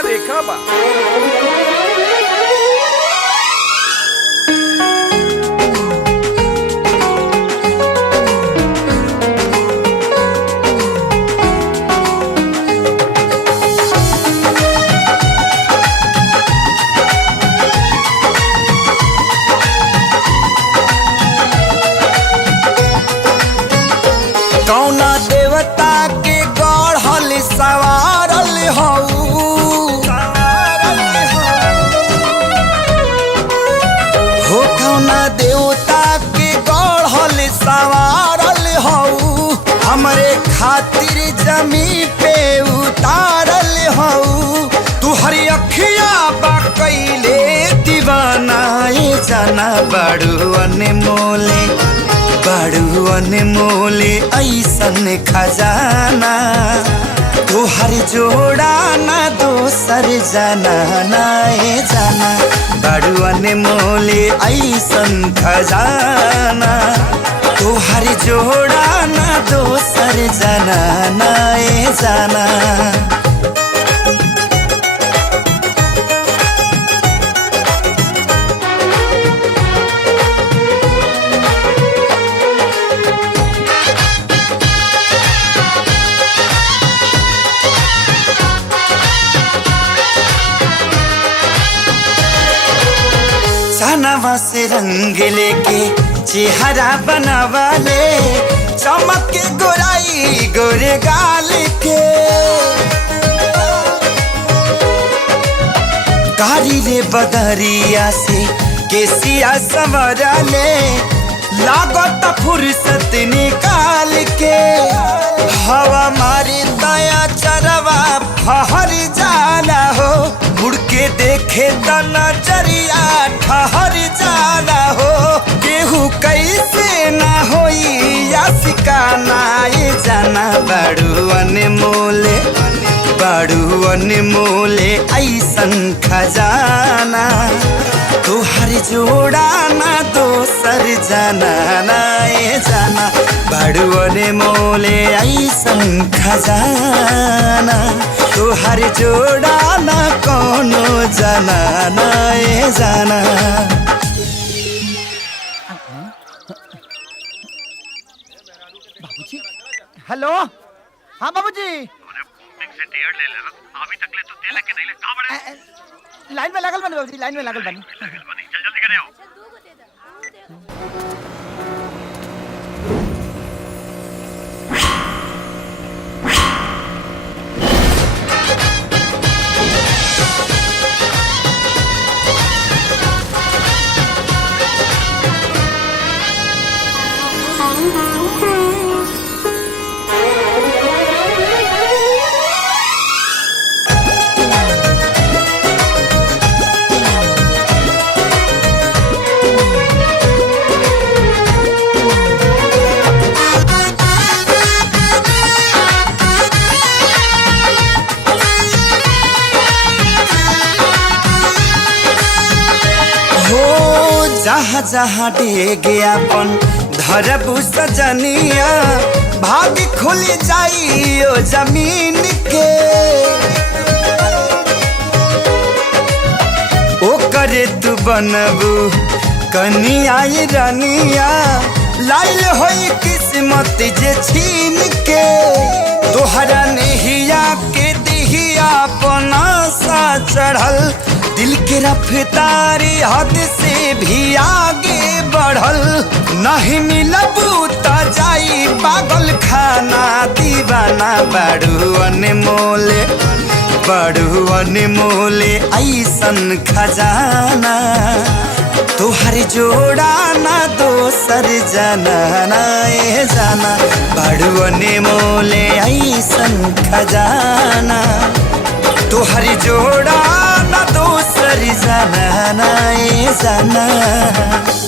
रेखा बा। कौना देवता के गढ़ल सवारल हऊ हो कौना देवता के गढ़ल सवारल हऊ हमरे खातिर जमी पे उतारल हऊ तू हरी अखिया बा कैले दीवानाए जाना बड़ू अनमोले बड़ू अनमोले ऐसन खजाना तोहर जोड़ा ना दोसर जाना नाए जाना बड़ू अनमोले ऐसन खजाना तोहर जोड़ा ना दोसर जाना नाए जाना। चनवा से रंग लेके चेहरा बनावाले चमक के गोराई गोरे गाल के कारी रे बदरिया से केसिया संवरले लागत फुर्सत निकाल के हवा मारी दया चरवा फहर जाला हो मुड़ के देखे त नजरिया ठहर जाला हो केहू कैसे ना होई या सिकाना ये जाना बड़ू अनमोले ऐसन खजाना तोहर जोड़ा ना दोसर जाना नाए जाना बड़ू अनमोले ऐसन खजाना तोहर जोड़ा ना कोनो जाना नाए जाना। बाबूजी हेलो हाँ बाबूजी अभी तक ले तो तेल के नहीं ले कहां बड़े लाइन में लागल बनी बाबूजी लाइन में लागल बनी चल जल्दी करे आओ। जहाँ जहाँ डेगे अपन धरबू सजनिया भाग खुल जाई ओ जमीन के ओ करे तू बनबू कनिया रनिया लाइल होई किस्मत जे छीन के तोहरा नहिया के दिहिया अपना सा चढ़ल दिल के रफ्तारी हद से भी आगे बढ़ल नहीं मिलबू त जाई पागल खाना दीवाना बड़ू अनमोले ऐसन खजाना तोहर जोड़ा ना दोसर जाना नाए जाना बड़ू अनमोले ऐसन खजाना तोहर जोड़ा ना दोसर जाना नाए जाना।